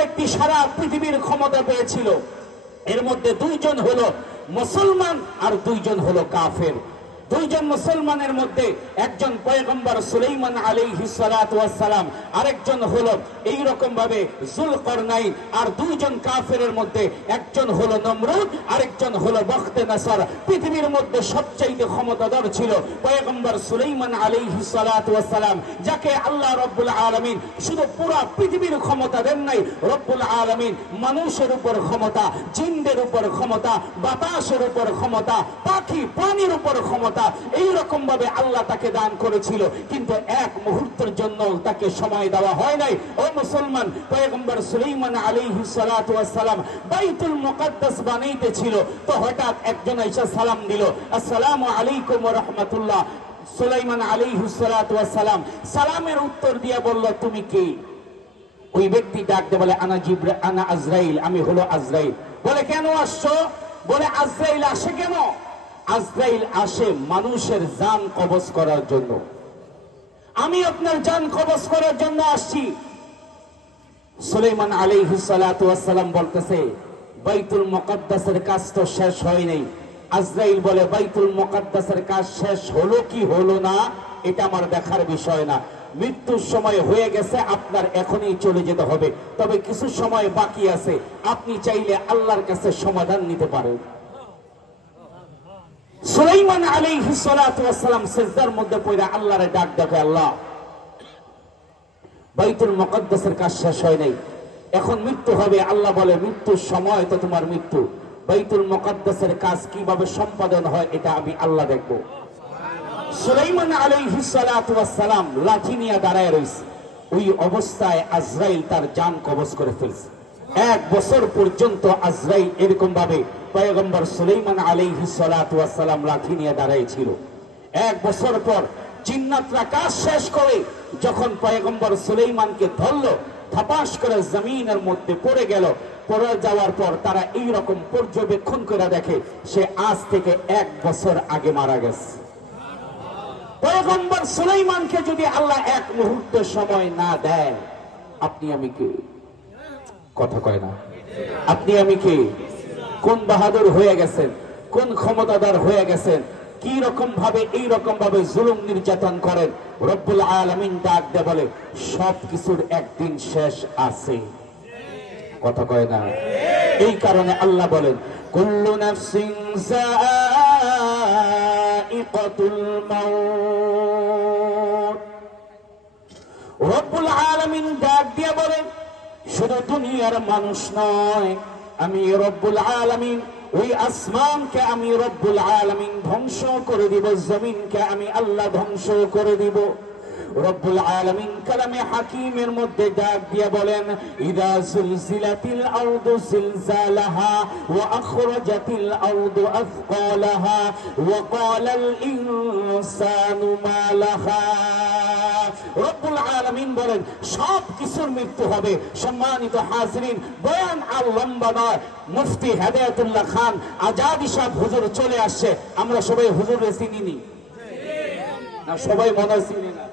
ব্যক্তি সারা পৃথিবীর ক্ষমতা পেয়েছিল, এর মধ্যে দুইজন হলো মুসলমান আর দুইজন হলো কাফের। দুইজন মুসলমানের মধ্যে একজন পয়গম্বর সুলাইমান আলাইহিস সালাতু ওয়াস সালাম, আরেকজন হলো এই রকম ভাবে যুলকরনাইন। আর দুইজন কাফেরের মধ্যে একজন হলো নমরুদ, আরেকজন হলো বখতে নসর। পৃথিবীর মধ্যে সবচেয়ে ক্ষমতাধর ছিল পয়গম্বর সুলাইমান আলাইহিস সালাতু ওয়াস সালাম, যাকে আল্লাহ রাব্বুল আলামিন শুধু পুরো পৃথিবীর ক্ষমতা দেন নাই, রব্বুল আলামিন মানুষের উপর ক্ষমতা, জিনদের উপর ক্ষমতা, বাতাসের উপর ক্ষমতা, পাখি প্রাণীর উপর ক্ষমতা এইরকম ভাবে আল্লাহ তাকে দান করেছিল। কিন্তু এক মুহূর্তের জন্য তাকে সময় দেওয়া হয় নাই। ও মুসলমান, পয়গম্বর সুলাইমান আলাইহিস সালাতু ওয়াস সালাম বাইতুল মুকদ্দাস বানাইতেছিল, তো হঠাৎ একজন এসে সালাম দিল, আসসালামু আলাইকুম ওয়া রাহমাতুল্লাহ। সুলাইমান আলাইহিস সালাতু ওয়াস সালাম সালামের উত্তর দিয়ে বলল, তুমি কে? ওই ব্যক্তি ডাক দিয়ে বলে, আনা আজরাইল, আমি হলো আজরাইল। বলে, কেন আসছো? বলে, আজরাইল আসে কেন? আজরাইল আসে মানুষের জান কবজ করার জন্য। আমি আপনার জান কবজ করার জন্য আসছি। সুলাইমান আলাইহিস সালাতু ওয়াস সালাম বলতেছে, বাইতুল মুকদ্দাসের কাজ তো শেষ হয় নাই। আজরাইল বলে, বাইতুল মুকদ্দাসের কাজ শেষ হলো কি হলো না এটা আমার দেখার বিষয় না। মৃত্যুর সময় হয়ে গেছে, আপনার এখনই চলে যেতে হবে। তবে কিছু সময় বাকি আছে, আপনি চাইলে আল্লাহর কাছে সমাধান নিতে পারেন। সুলাইমান আলাইহিস সালাতু ওয়াস সালাম সিজদার মধ্যে পড়ে আল্লাহরে ডাক ডাকে, আল্লাহ, বাইতুল মুকদ্দাসের কাজ শেষ হয় নাই, এখন মৃত্যু হবে। আল্লাহ বলে, মৃত্যুর সময় তো তোমার মৃত্যু, বাইতুল মুকদ্দাসের কাজ কিভাবে সম্পাদন হয় এটা আমি আল্লাহ দেখব। সুলাইমান আলাইহিস সালাতু ওয়াস সালাম লাঠি নিয়ে দাঁড়ায় রইছে। ওই অবস্থায় আজরাইল তার জান কবজ করে ফেলছে। 1 বছর পর্যন্ত আজরাইল এরকম ভাবে পয়গম্বর সুলাইমান আলাইহিস সালাতু ওয়াস সালাম লাঠি নিয়ে দাঁড়ায় ছিল। 1 বছর পর জিন্নাতরা কাজ শেষ করে যখন পয়গম্বর সুলাইমানকে ধরলো, থাপাস করে জমিনের মধ্যে পড়ে গেল। পড়ে যাওয়ার পর তারা এই রকম পর্যবেক্ষণ করে দেখে সে আজ থেকে 1 বছর আগে মারা গেছে। পয়গম্বর সুলাইমানকে যদি আল্লাহ 1 মুহূর্ত সময় না দেয়, আপনি আমি কে? কথা কয় না। আপনি আমি কে? কোন বাহাদুর হয়ে গেছেন, কোন ক্ষমতাদার হয়ে গেছেন, কি রকম ভাবে এই রকম ভাবে জুলুম নির্যাতন করেন। রব্বুল আলামিন ডাক দিয়ে বলে, সবকিছুর একদিন শেষ আছে। কথা কয় না। এই কারণে আল্লাহ বলেন, কুল্লু নাফসিন যায়িকাতুল মাউত। রব্বুল আলামিন ডাক দিয়ে বলেন, শুধু দুনিয়ার মানুষ নয়, আমি রব্বুল আলামিন ওই আসমানকে আমি রব্বুল আলামিন ধ্বংস করে দিব, জমিনকে আমি আল্লাহ ধ্বংস করে দিব। রব্বুল আলামিন কালামে হাকিমের মধ্যে ডাক দিয়ে বলেন, ইদা সুলসিলাতিল আরদু জিলজালাহা ওয়া আখরাজাতিল আরদু আথকালাহা ওয়া ক্বালাল ইনসানু মা লাহা। রব্বুল আলামিন বলেন, সব কিছুর মৃত্যু হবে। সম্মানিত হাজিরিন, বয়ান আর লম্বা নয়। মুফতি হেদায়েতুল্লাহ খান আজাদি সাহেব হুজুর চলে আসছে। আমরা সবাই হুজুরে চিনি না? সবাই মনে চিনি না?